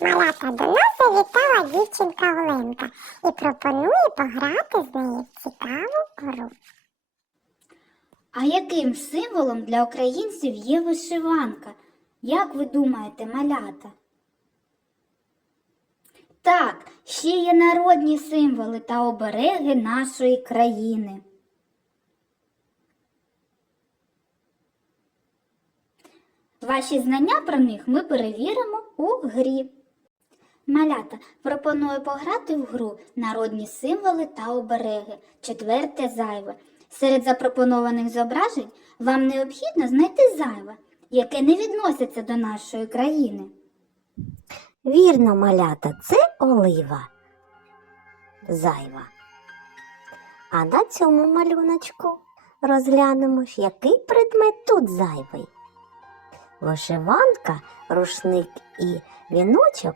Малята до нас завітала дівчинка Оленка і пропонує пограти з нею в цікаву гру. А яким символом для українців є вишиванка? Як ви думаєте, малята? Так, ще є народні символи та обереги нашої країни. Ваші знання про них ми перевіримо у грі. Малята, пропоную пограти в гру народні символи та обереги. Четверте зайве. Серед запропонованих зображень вам необхідно знайти зайве, яке не відноситься до нашої країни. Вірно, малята, це олива. Зайва. А на цьому малюночку розглянемо, який предмет тут зайвий. Вишиванка, рушник і віночок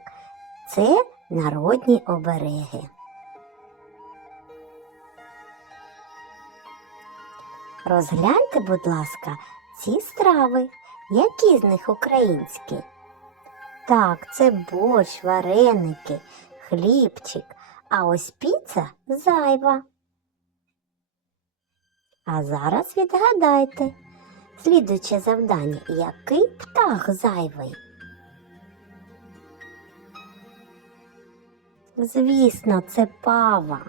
це народні обереги. Розгляньте, будь ласка, ці страви. Які з них українські? Так, це борщ, вареники, хлібчик, а ось піца зайва. А зараз відгадайте, слідуюче завдання, який птах зайвий? Звісно, це пава.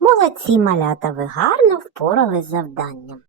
Молодці малята, ви гарно впорались з завданням.